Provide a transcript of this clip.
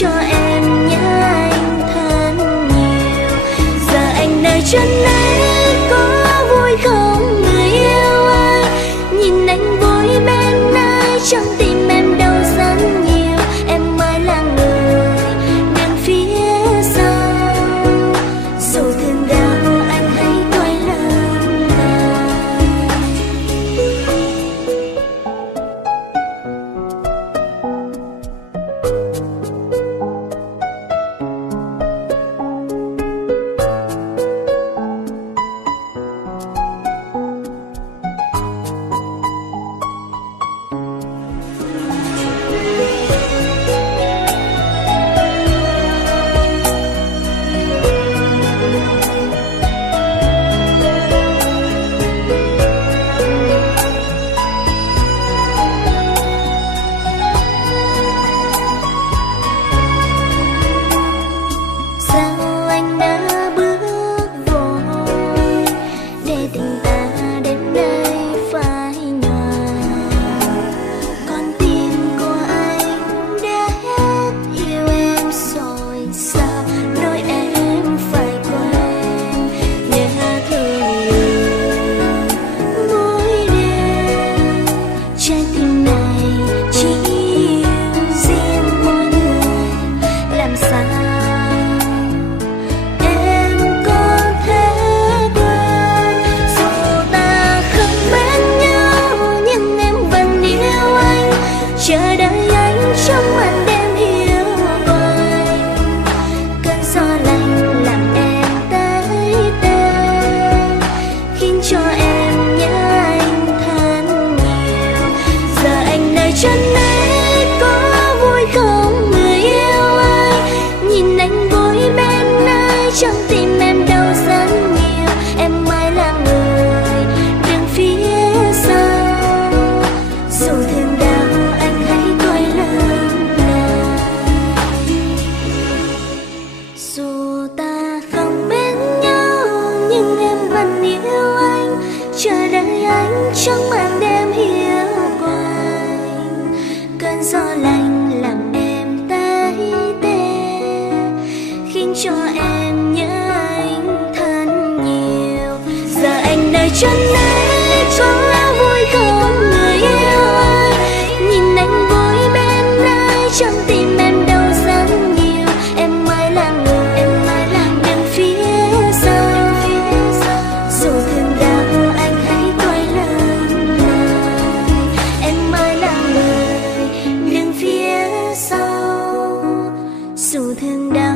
cho em nhớ anh thật nhiều. Giờ anh nơi chân ấy có vui không người yêu ơi? Nhìn anh vui bên ai trong tim em đau rất nhiều. Em mới là người đứng phía sau, dù thương đau anh hãy quay lưng lại. Chờ đợi anh trong màn đêm hiu quạnh, cơn gió lạnh làm em tái tê, khiến cho em nhớ anh thật nhiều. Giờ anh nơi chân ấy có vui không người yêu ơi? Nhìn anh vui bên ai trong tim em đau rất nhiều. Em mới là người đứng phía sau, dù thương đau dù ta không bên nhau nhưng em vẫn yêu anh. Chờ đợi anh trong màn đêm hiu quạnh, cơn gió lạnh làm em tái tê, khiến cho em nhớ anh thật nhiều. Giờ anh nơi chân ấy có vui không người yêu ơi? Nhìn anh vui bên ai trong tim em đau rất nhiều. Em mới là người dù thương đau.